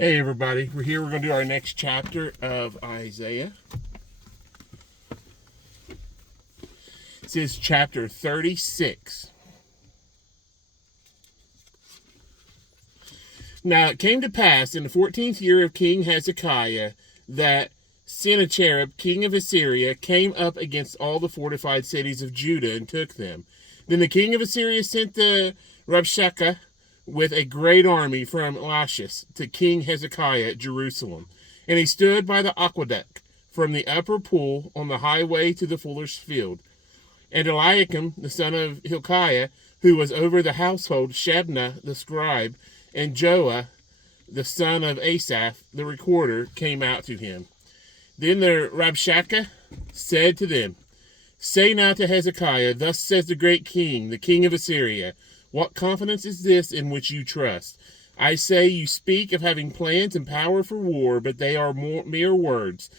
Hey everybody, we're here. We're going to do our next chapter of Isaiah. This is chapter 36. Now it came to pass in the 14th year of King Hezekiah that Sennacherib, king of Assyria, came up against all the fortified cities of Judah and took them. Then the king of Assyria sent the Rabshakeh with a great army from Lachish to King Hezekiah at Jerusalem. And he stood by the aqueduct from the upper pool on the highway to the fuller's field. And Eliakim, the son of Hilkiah, who was over the household, Shebna the scribe, and Joah, the son of Asaph, the recorder, came out to him. Then the Rabshakeh said to them, Say now to Hezekiah, Thus says the great king, the king of Assyria, What confidence is this in which you trust? I say you speak of having plans and power for war, but they are mere words.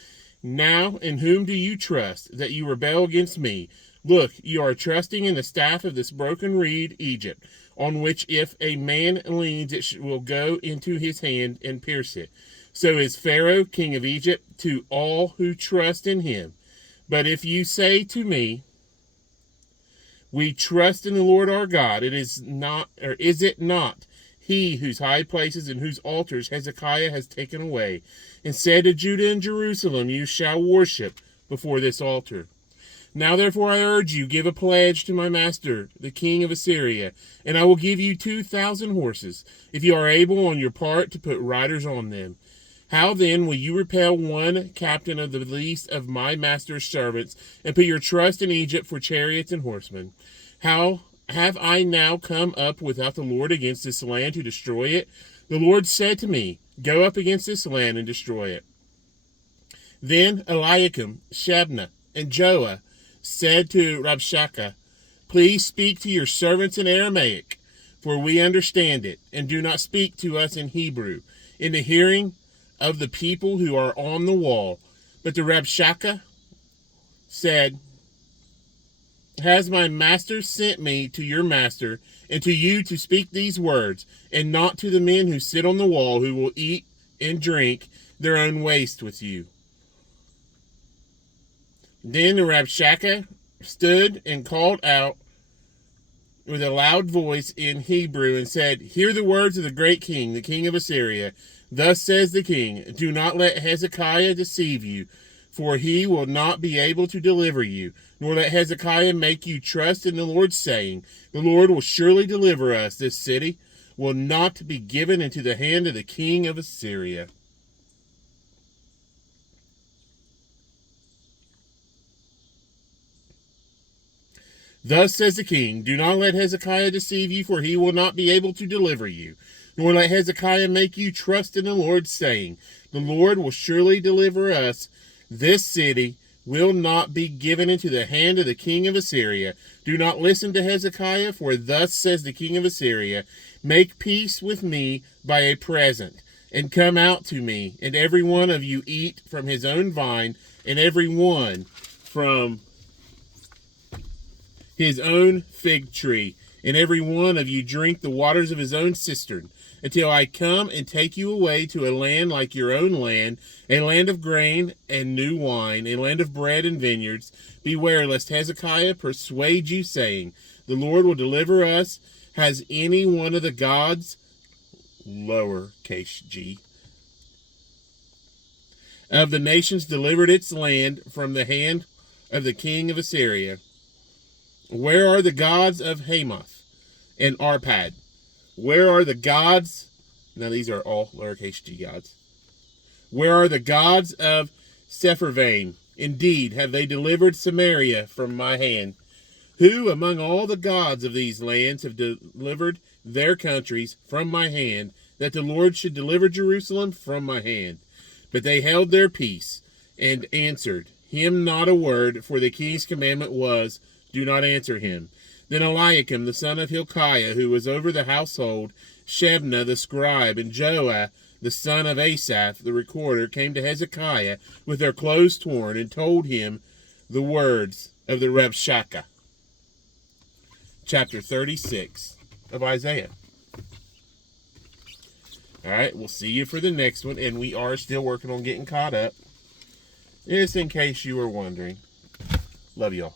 Now in whom do you trust, that you rebel against me? Look, you are trusting in the staff of this broken reed, Egypt, on which if a man leans, it will go into his hand and pierce it. So is Pharaoh, king of Egypt, to all who trust in him. But if you say to me, We trust in the Lord our God, is it not he whose high places and whose altars Hezekiah has taken away, and said to Judah and Jerusalem, You shall worship before this altar? Now therefore I urge you, give a pledge to my master, the king of Assyria, and I will give you 2,000 horses, if you are able on your part to put riders on them. How then will you repel one captain of the least of my master's servants, and put your trust in Egypt for chariots and horsemen? How have I now come up without the Lord against this land to destroy it? The Lord said to me, Go up against this land and destroy it. Then Eliakim, Shebna, and Joah said to Rabshakeh, Please speak to your servants in Aramaic, for we understand it, and do not speak to us in Hebrew, in the hearing of the people who are on the wall. But the Rabshakeh said, Has my master sent me to your master and to you to speak these words, and not to the men who sit on the wall, who will eat and drink their own waste with you? Then the Rabshakeh stood and called out with a loud voice in Hebrew and said, Hear the words of the great king, the king of Assyria. Thus says the king, Do not let Hezekiah deceive you, for he will not be able to deliver you, nor let Hezekiah make you trust in the Lord, saying, The Lord will surely deliver us. This city will not be given into the hand of the king of Assyria. Thus says the king, Do not let Hezekiah deceive you, for he will not be able to deliver you, nor let Hezekiah make you trust in the Lord, saying, The Lord will surely deliver us. This city will not be given into the hand of the king of Assyria. Do not listen to Hezekiah, for thus says the king of Assyria, Make peace with me by a present, and come out to me, and every one of you eat from his own vine, and every one from his own fig tree, and every one of you drink the waters of his own cistern, until I come and take you away to a land like your own land, a land of grain and new wine, a land of bread and vineyards. Beware lest Hezekiah persuade you, saying, The Lord will deliver us. Has any one of the gods, lowercase g, of the nations delivered its land from the hand of the king of Assyria? Where are the gods of Hamath and Arpad? Where are the gods? Now these are all lowercase g gods. Where are the gods of Sepharvaim? Indeed, have they delivered Samaria from my hand? Who among all the gods of these lands have delivered their countries from my hand, that the Lord should deliver Jerusalem from my hand? But they held their peace and answered him not a word, for the king's commandment was, Do not answer him. Then Eliakim, the son of Hilkiah, who was over the household, Shebna the scribe, and Joah, the son of Asaph, the recorder, came to Hezekiah with their clothes torn, and told him the words of the Rabshakeh. Chapter 36 of Isaiah. All right, we'll see you for the next one, and we are still working on getting caught up. Just in case you were wondering. Love y'all.